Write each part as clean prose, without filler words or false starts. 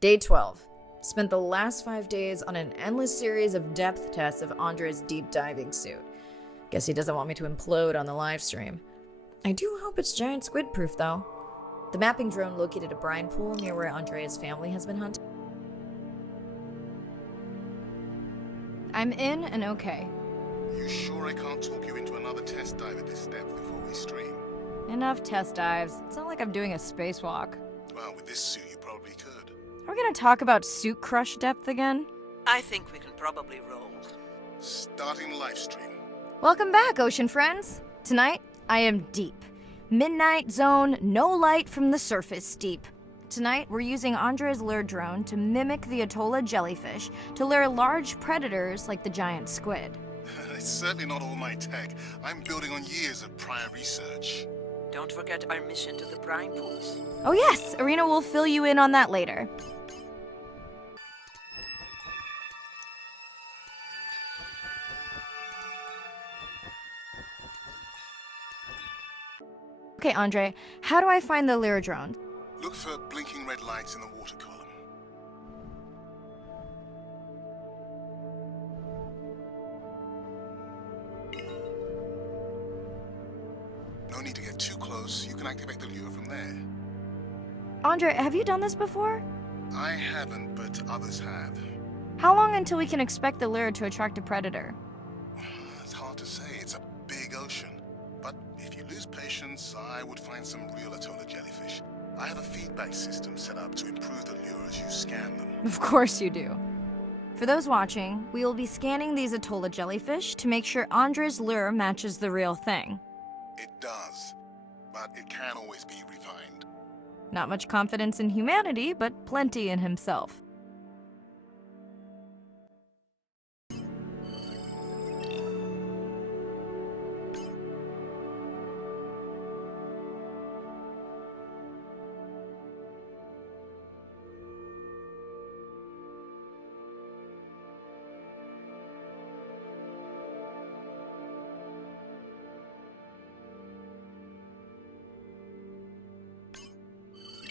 Day 12. Spent the last 5 days on an endless series of depth tests of Andre's deep diving suit. Guess he doesn't want me to implode on the live stream. I do hope it's giant squid proof though. The mapping drone located a brine pool near where Andrea's family has been hunting. I'm in and okay. You sure I can't talk you into another test dive at this depth before we stream? Enough test dives. It's not like I'm doing a spacewalk. Well, with this suit you probably could. Are we gonna talk about suit crush depth again? I think we can probably roll. Starting live stream. Welcome back, ocean friends. Tonight, I am deep. Midnight zone, no light from the surface steep. Tonight, we're using Andre's lure drone to mimic the Atolla jellyfish to lure large predators like the giant squid. It's certainly not all my tech. I'm building on years of prior research. Don't forget our mission to the brine pools. Oh yes, Arena will fill you in on that later. Okay, Andre, how do I find the lure drone? Look for blinking red lights in the water column. No need to get too close. You can activate the lure from there. Andre, have you done this before? I haven't, but others have. How long until we can expect the lure to attract a predator? It's hard to say. It's a big ocean. But if you lose patience, I would find some real Atolla jellyfish. I have a feedback system set up to improve the lure as you scan them. Of course you do. For those watching, we will be scanning these Atolla jellyfish to make sure Andre's lure matches the real thing. It does, but it can always be refined. Not much confidence in humanity, but plenty in himself.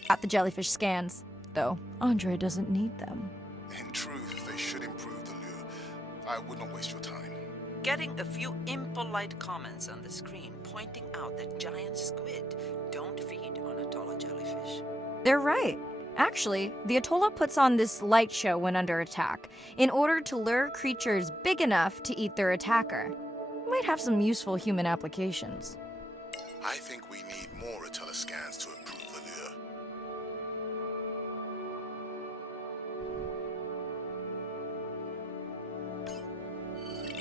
Got the jellyfish scans, though Andre doesn't need them. In truth, they should improve the lure. I would not waste your time. Getting a few impolite comments on the screen pointing out that giant squid don't feed on Atolla jellyfish. They're right. Actually, the Atolla puts on this light show when under attack, in order to lure creatures big enough to eat their attacker. Might have some useful human applications. I think we need more Atolla scans to improve the lure.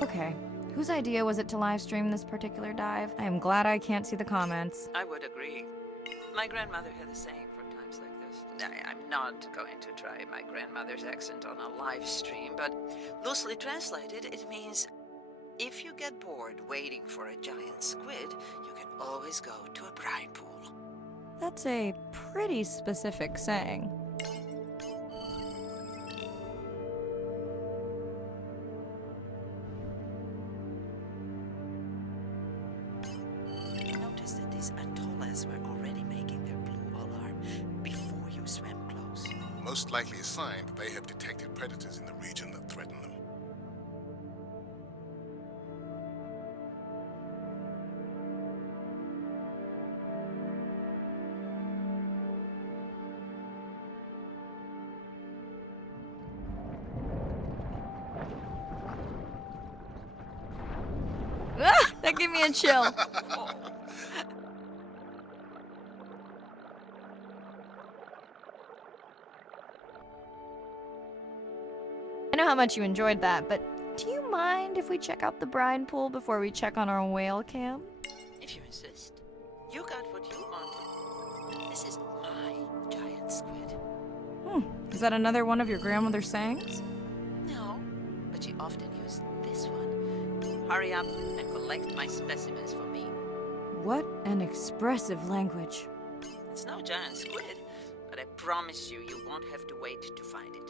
Okay, whose idea was it to live stream this particular dive? I am glad I can't see the comments. I would agree. My grandmother had a saying for times like this. I'm not going to try my grandmother's accent on a live stream, but loosely translated, it means if you get bored waiting for a giant squid, you can always go to a brine pool. That's a pretty specific saying. Notice that these atollas were already making their blue alarm before you swam close. Most likely a sign that they have detected predators in the region that threaten them. Ah, that gave me a chill. I know how much you enjoyed that, but do you mind if we check out the brine pool before we check on our whale cam? If you insist. You got what you wanted. This is my giant squid. Is that another one of your grandmother's sayings? No, but she often used this one. Hurry up and collect my specimens for me. What an expressive language. It's no giant squid, but I promise you, you won't have to wait to find it.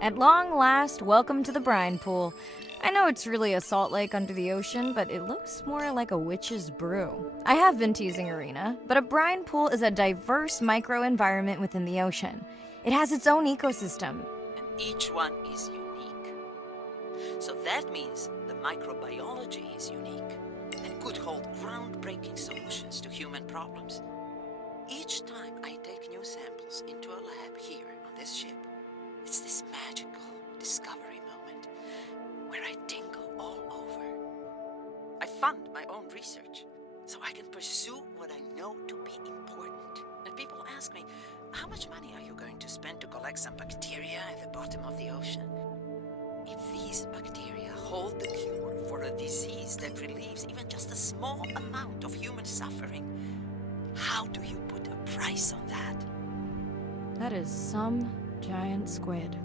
At long last, welcome to the brine pool. I know it's really a salt lake under the ocean, but it looks more like a witch's brew. I have been teasing Arena, but a brine pool is a diverse microenvironment within the ocean. It has its own ecosystem. And each one is unique. So that means the microbiology is unique and could hold groundbreaking solutions to human problems. Each time I take new samples into a lab here on this ship, it's this magical discovery moment where I tingle all over. I fund my own research so I can pursue what I know to be important. And people ask me, how much money are you going to spend to collect some bacteria at the bottom of the ocean? If these bacteria hold the cure for a disease that relieves even just a small amount of human suffering, how do you put a price on that? That is some giant squid.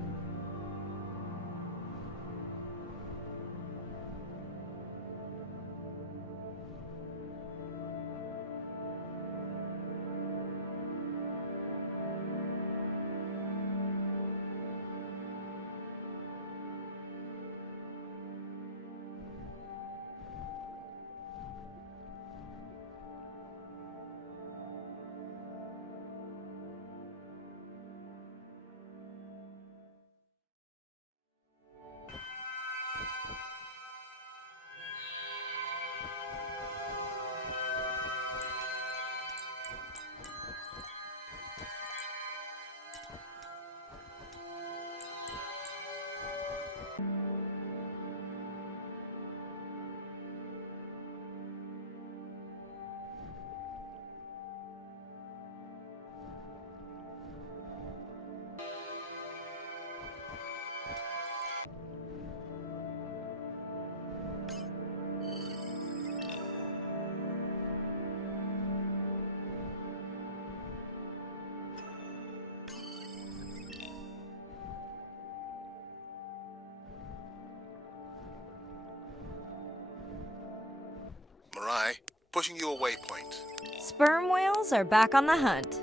Mirai, pushing your waypoint. Sperm whales are back on the hunt.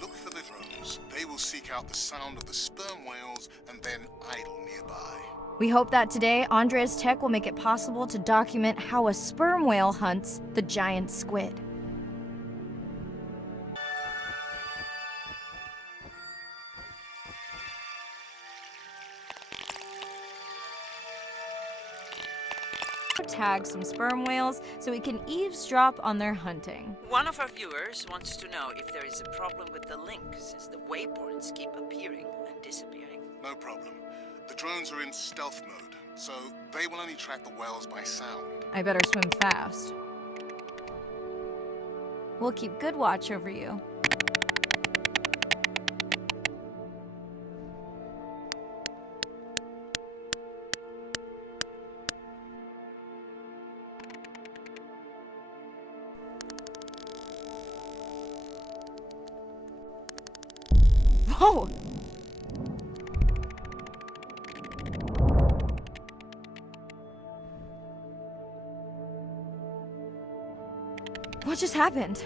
Look for the drones. They will seek out the sound of the sperm whales and then idle nearby. We hope that today, Andrea's tech will make it possible to document how a sperm whale hunts the giant squid. Tag some sperm whales so we can eavesdrop on their hunting. One of our viewers wants to know if there is a problem with the link since the waypoints keep appearing and disappearing. No problem. The drones are in stealth mode, so they will only track the whales by sound. I better swim fast. We'll keep good watch over you. Whoa! What just happened?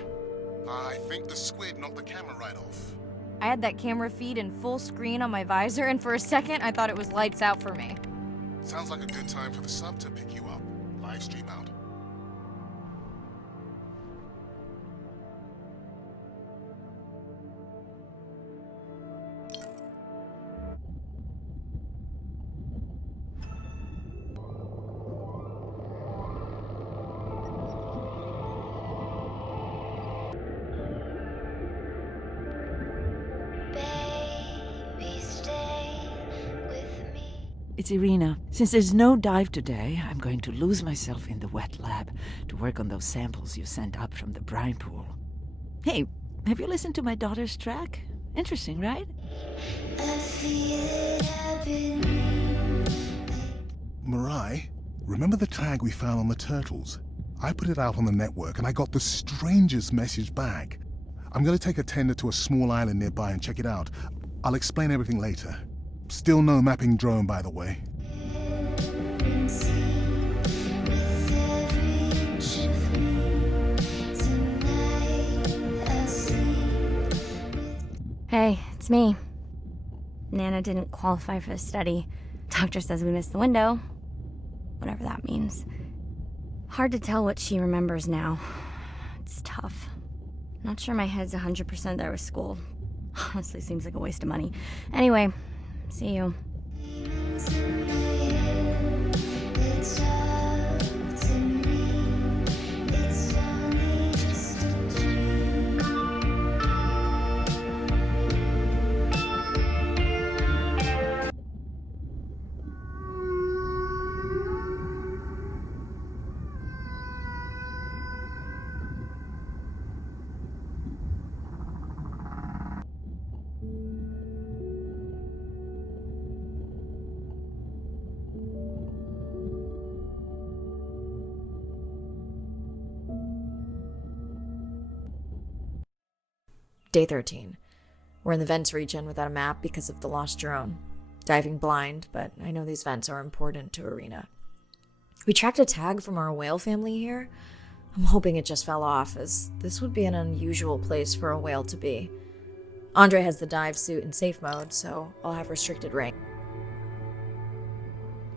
I think the squid knocked the camera right off. I had that camera feed in full screen on my visor, and for a second I thought it was lights out for me. Sounds like a good time for the sub to pick you up. Live stream out. It's Irina. Since there's no dive today, I'm going to lose myself in the wet lab to work on those samples you sent up from the brine pool. Hey, have you listened to my daughter's track? Interesting, right? Mirai, remember the tag we found on the turtles? I put it out on the network and I got the strangest message back. I'm going to take a tender to a small island nearby and check it out. I'll explain everything later. Still no mapping drone, by the way. Hey, it's me. Nana didn't qualify for the study. Doctor says we missed the window. Whatever that means. Hard to tell what she remembers now. It's tough. Not sure my head's 100% there with school. Honestly, seems like a waste of money. Anyway, see you. Day 13. We're in the vents region without a map because of the lost drone. Diving blind, but I know these vents are important to Arena. We tracked a tag from our whale family here. I'm hoping it just fell off, as this would be an unusual place for a whale to be. Andre has the dive suit in safe mode, so I'll have restricted range.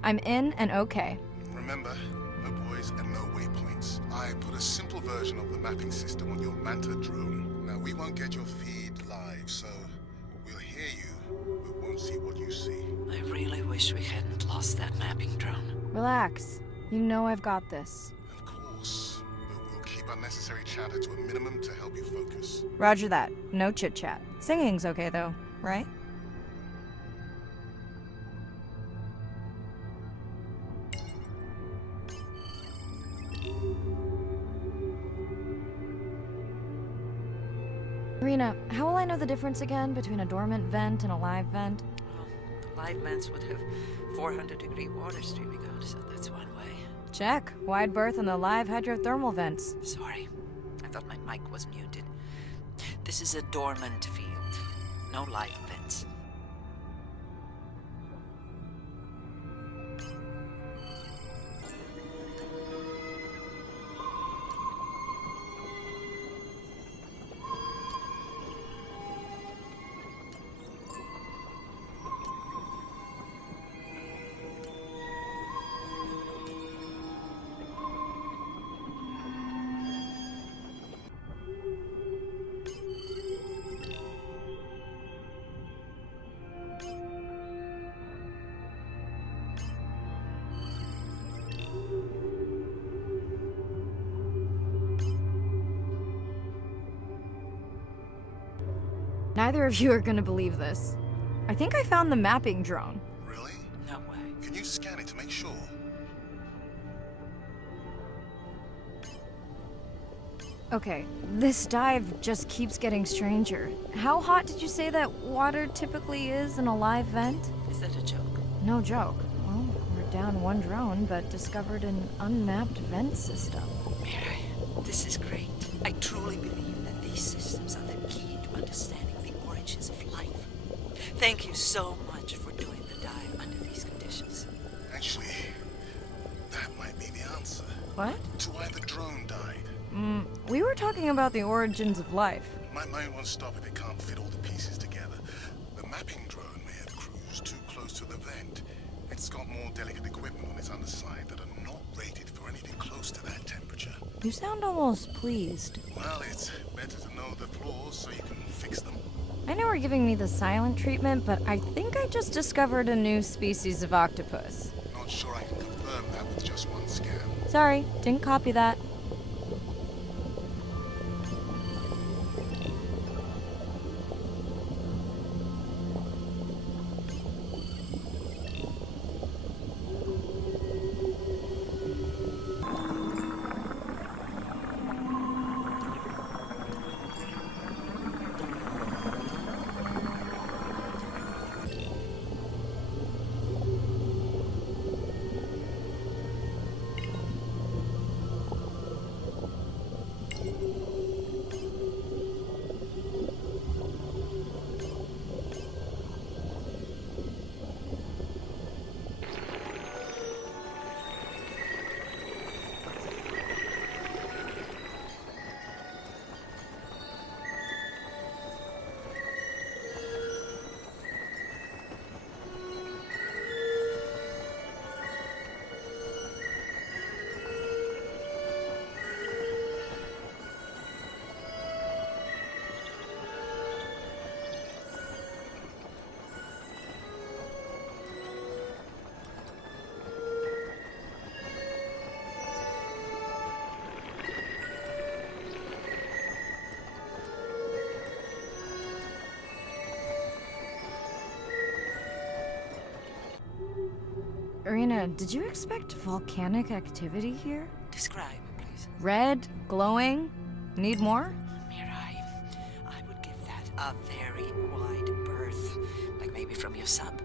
I'm in and okay. Remember, no buoys and no waypoints. I put a simple version of the mapping system on your Manta drone. Now, we won't get your feed live, so we'll hear you, but won't see what you see. I really wish we hadn't lost that mapping drone. Relax. You know I've got this. Of course, but we'll keep unnecessary chatter to a minimum to help you focus. Roger that. No chit-chat. Singing's okay, though, right? Rena, how will I know the difference again between a dormant vent and a live vent? Well, live vents would have 400-degree water streaming out, so that's one way. Check. Wide berth and the live hydrothermal vents. Sorry, I thought my mic was muted. This is a dormant field. No live vents. Neither of you are gonna believe this. I think I found the mapping drone. Really? No way. Can you scan it to make sure? Okay, this dive just keeps getting stranger. How hot did you say that water typically is in a live vent? Is that a joke? No joke. Well, we're down one drone, but discovered an unmapped vent system. Mirai, this is great. I truly believe that these systems are the key to understanding the origins of life. Thank you so much for doing the dive under these conditions. Actually, that might be the answer. What? To why the drone died. We were talking about the origins of life. My mind won't stop if it can't fit all the pieces together. The mapping drone may have cruised too close to the vent. It's got more delicate equipment on its underside that are not rated for anything close to that temperature. You sound almost pleased. Well, it's better to know the flaws so you can fix them. I know we're giving me the silent treatment, but I think I just discovered a new species of octopus. Not sure I can confirm that with just one scan. Sorry, didn't copy that. Serena, did you expect volcanic activity here? Describe, please. Red, glowing. Need more? Mirai, I would give that a very wide berth. Like maybe from your sub.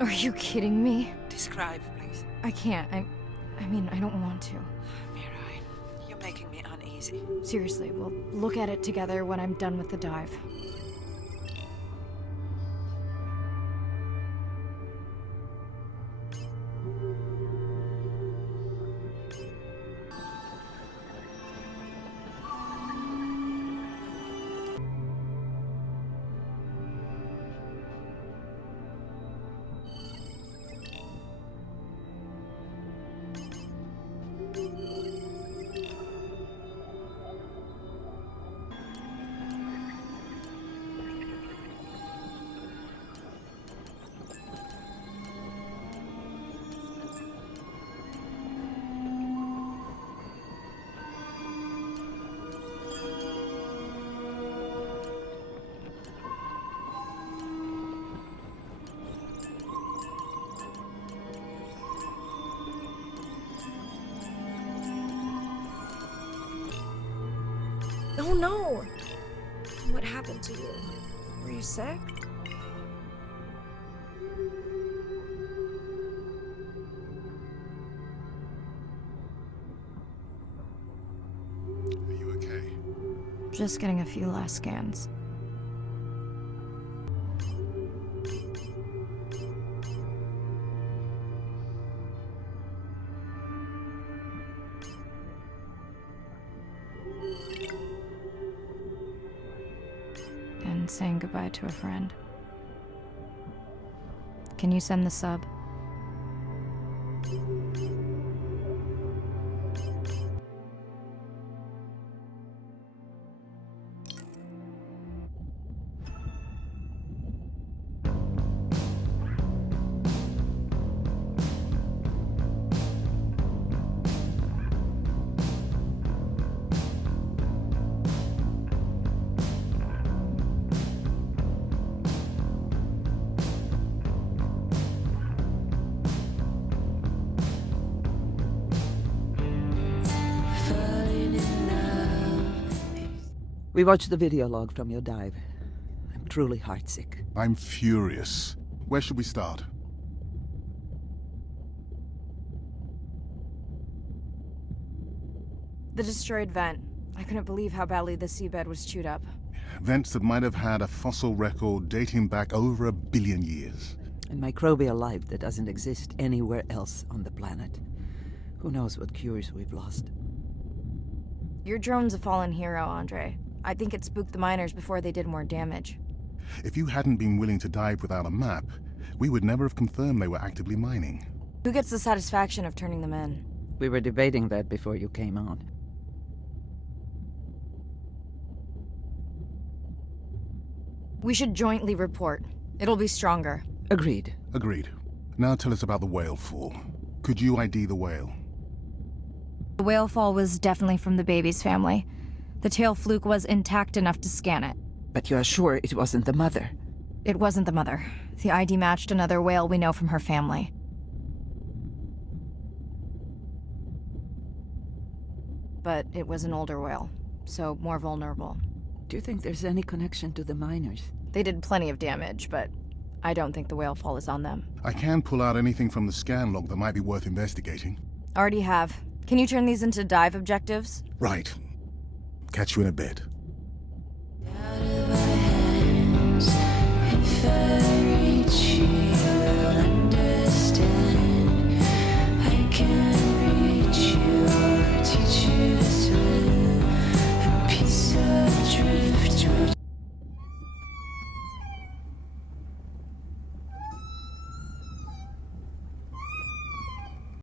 Are you kidding me? Describe, please. I can't. I mean, I don't want to. Mirai, you're making me uneasy. Seriously, we'll look at it together when I'm done with the dive. Oh no! What happened to you? Were you sick? Are you okay? Just getting a few last scans. And saying goodbye to a friend. Can you send the sub? We watched the video log from your dive. I'm truly heartsick. I'm furious. Where should we start? The destroyed vent. I couldn't believe how badly the seabed was chewed up. Vents that might have had a fossil record dating back over 1 billion years. And microbial life that doesn't exist anywhere else on the planet. Who knows what cures we've lost. Your drone's a fallen hero, Andre. I think it spooked the miners before they did more damage. If you hadn't been willing to dive without a map, we would never have confirmed they were actively mining. Who gets the satisfaction of turning them in? We were debating that before you came on. We should jointly report. It'll be stronger. Agreed. Agreed. Now tell us about the whale fall. Could you ID the whale? The whale fall was definitely from the baby's family. The tail fluke was intact enough to scan it. But you are sure it wasn't the mother? It wasn't the mother. The ID matched another whale we know from her family. But it was an older whale, so more vulnerable. Do you think there's any connection to the miners? They did plenty of damage, but I don't think the whale fall is on them. I can pull out anything from the scan log that might be worth investigating. Already have. Can you turn these into dive objectives? Right. Catch you in a bit. Out of our hands, it fell.